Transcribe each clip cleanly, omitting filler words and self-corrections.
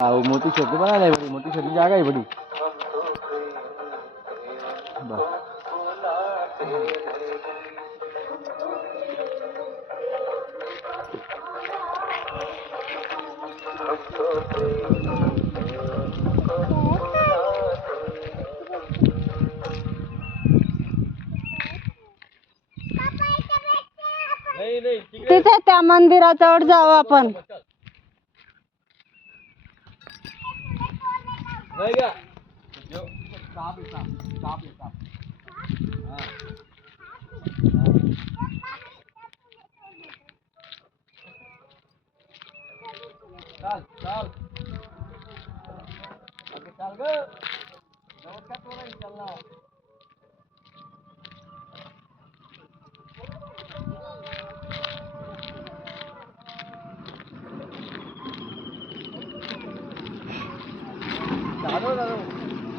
वो मोती शेती बना है बड़ी मोती शेती जगह है बड़ी तिथे त्या मंदिराजवळ जाऊ आपण.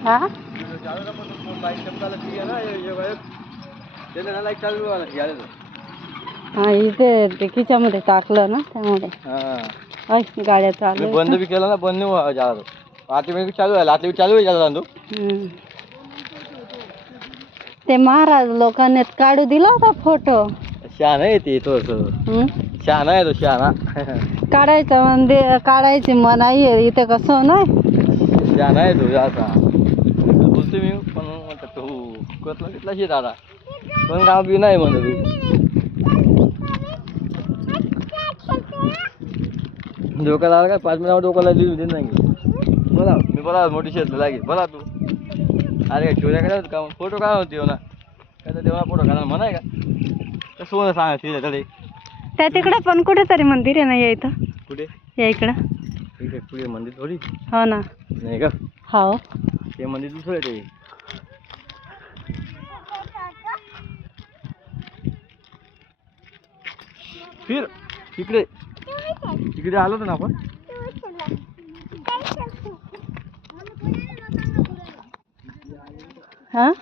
हाँ हाँ इथे खिच्यामध्ये टाकलं ना त्यामुळे गाड्या चालू बंद भी केला ना बंद नहीं हुआ जा रहा आते में भी चालू है लाते भी चालू है जा रहा ते महाराज लोकांनी काढू दिला होता फोटो. शहाणा आहे ते थोडस शहाणा आहे तो शहाणा काढायचं मंदिर काढायची मनाई आहे इथे कसं नाही शहाणा आहे तो असा बोलतो मी पण म्हणतात तो कसला कितला शेत दादा पण गाव बी नाही म्हणत तू डोका लावा काय 5 मिनिटावर डोकाला लिहून देत नाही बोला मी बोला मोठी शेत लागेल बोला तू अरे चोऱ्या करायचं का फोटो काय होते ना काय तर देवा फोटो काढा म्हणाय का कसं होणं सांगा तिथे त्या तिकडे पण कुठेतरी मंदिर आहे ना या इथं कुठे या इकडं इकडे पुढे मंदिर थोडी हो ना नाही का हो ते मंदिर दुसरं आहे ते फिर इकडे इकडे आलो ना आपण हाँ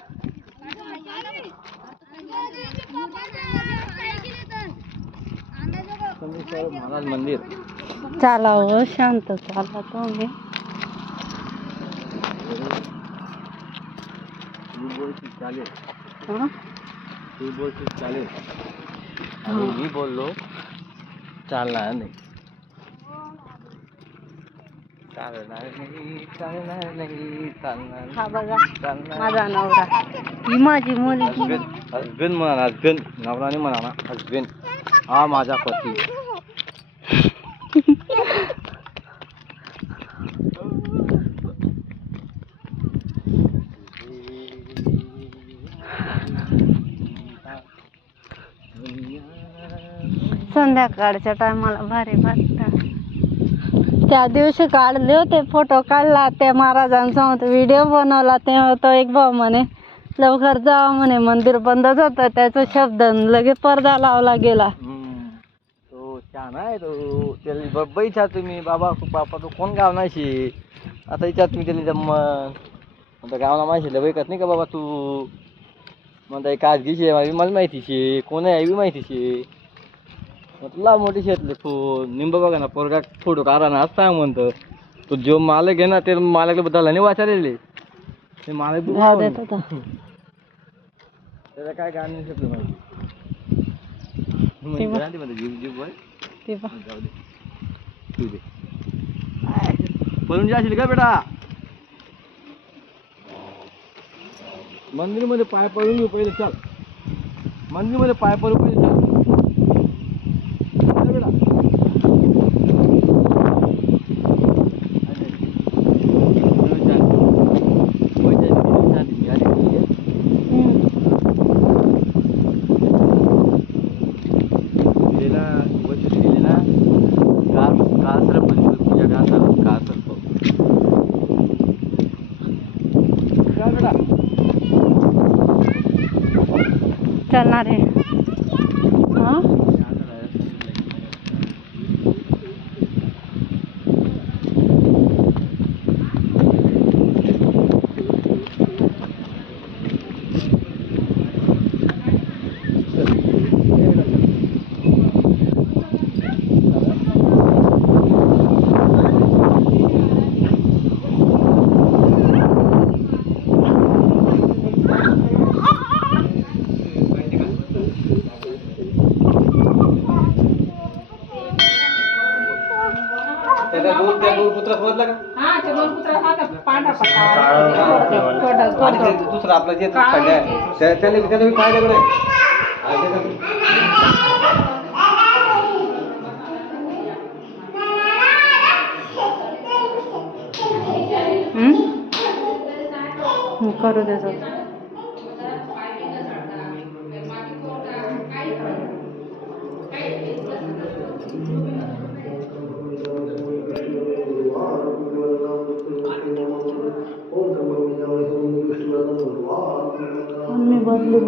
महाराज मंदिर चला हो शांत चालला तुम्ही चालेल हाँ तू बोलते चालेल आणि मी बोललो चालणार नाही चालणार नाही चालणार नाही चालणार हा बघा माझा नवरा ही माझी मुलगी हसबेंड म्हणा हसबेंड नवरा नाही म्हणा ना हसबेंड हा माझा पती संध्याकाळच्या टायमाला भारी वाटतं. त्या दिवशी काढले होते फोटो काढला त्या महाराजांसमोर व्हिडिओ बनवला तेव्हा तो एक भाऊ म्हणे लवकर जावा म्हणे मंदिर बंदच होतं त्याचा शब्द लगेच पडदा लावला गेला. तो छान आहे तो त्याला बब्बा विचार तुम्ही बाबा बापा तो कोण गाव नाही आता विचार तुम्ही त्याला जम्मन गावना माहिती बैकत नाही का बाबा तू म्हणता काजगीशी आहे मला माहितीशी कोण आहे बी माहितीशी म्हटलं मोठी शेतले निंब बघा ना पोरगा फोटो काढा ना असं सांग म्हणतं तो जो मालक आहे ना ते मालकला बदलला नाही वाचारलेले ते मालक त्याला काय गाणं नाही शकलं माहिती जीव जीव बोल जाऊ दे तू दे पळून जाशील का बेटा मंदिरमध्ये पाय पडून घेऊ पहिले चल मंदिरमध्ये पाय पडू पहिले चल बेटा चलणार आहे हाँ त्या कुत्रा समजला का? हा ते दोन कुत्रा होता पांढरा पट्टा आणि ते दुसरा आपला जे पाहिजे त्याला मी पाहिलं कडे करू देतो. मी बदलू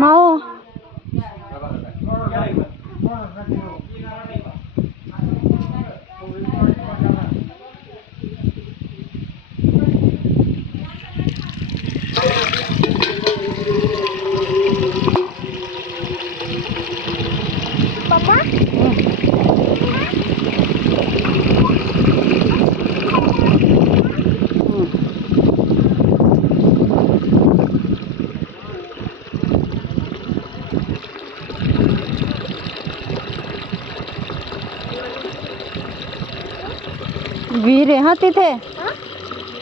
माऊ विहीर आहे हा तिथे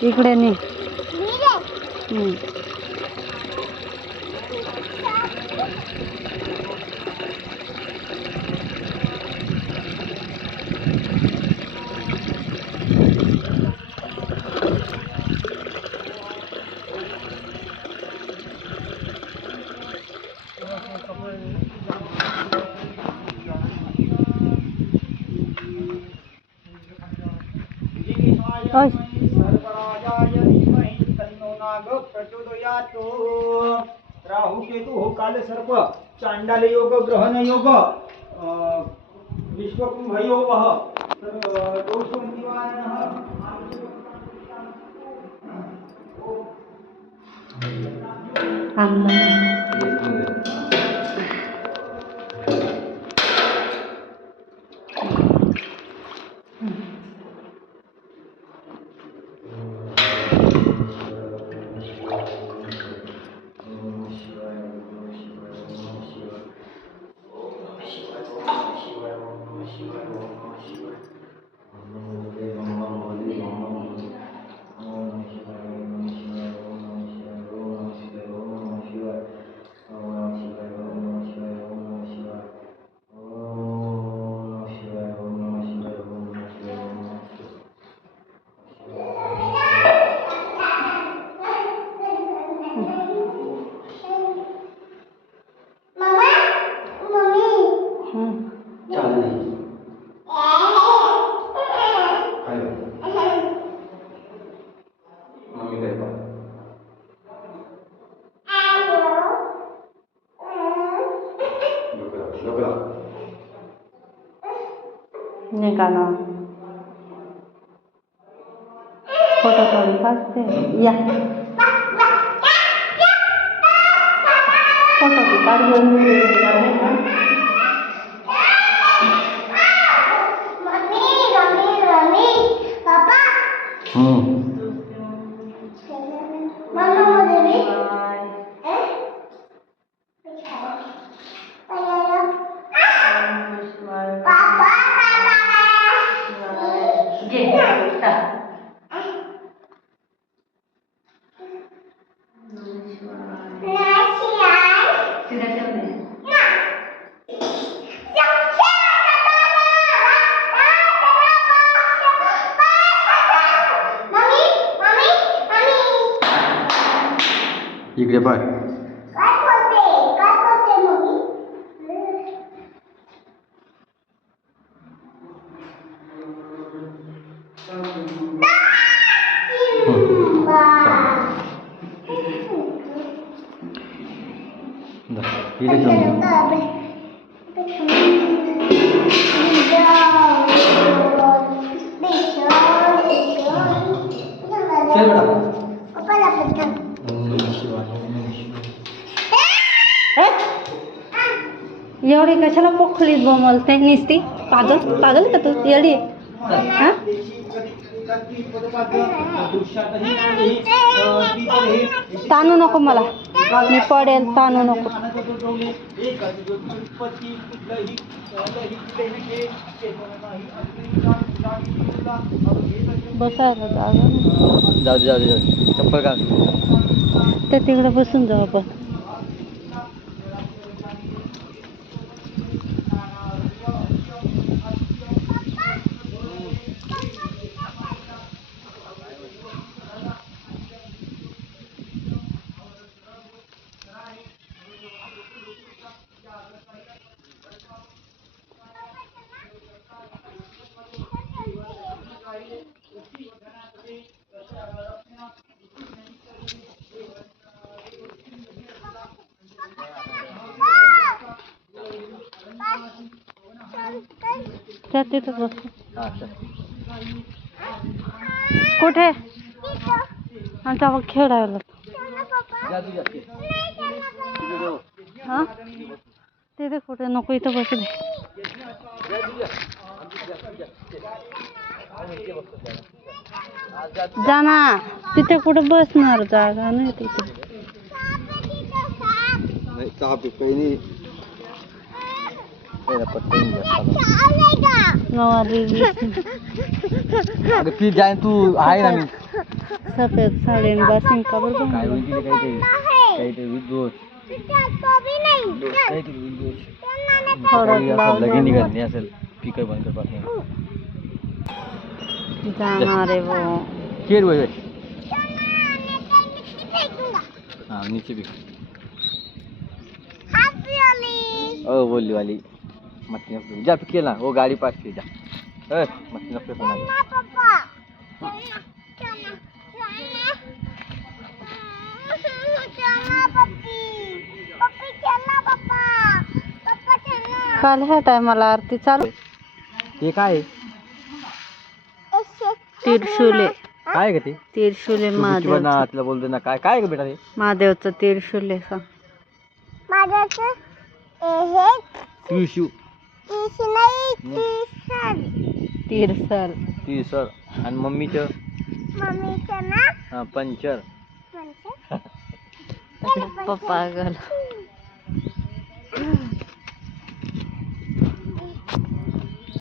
इकडे नाही. ओय राहू केतु काल सर्प चांडाल योग ग्रहण योग विश्वकुंभ योग दोष निवारण निघाला फोटो काढून काढते या फोटो बी काढून इकडे पाय इकडे एवढी कशाला पोखलीत बोमलते निसती पागल पागल का तू एवढी हा ताणू नको मला मी पडेल ताणू नको बसायला जागा नाही. जाऊ दे जाऊ दे जाऊ दे. चप्पल काढ. ते तिकडे बसून जाऊ आपण त्या तिथं बस हा चल. कुठे आमचा बघ खेळायला जा तू जा. तिथे जाऊ. हा तिथे कुठे नको इथं बसू दे जा ना तिथे कुठे बसणार जागा नाही तिथे नाही चहा पी काही नाही. पटकन अगं ती जाय तू आहे ना मी सफेद साडी बासिंग का बरोबर काय होईल तिथे काहीतरी विद्रोह काहीतरी विद्रोह लगीन निघत नाही असेल स्पीकर बंद कर पास जाणार आहे वो केर वय हाँ नीचे भी ओ बोली वाली मत नहीं जा खेलना वो गाड़ी पास की जा मत नहीं सुना काल ह्या टायमाला आरती चालू ये काय आहे? तिरशुले काय आहे का ते तिरशुले महादेव बना तुला बोलतो ना काय काय आहे का बेटा ते महादेवचं तिरशुले सांग शिव तिरसल ती सर आणि मम्मीचं हा पंचर पप्पा गल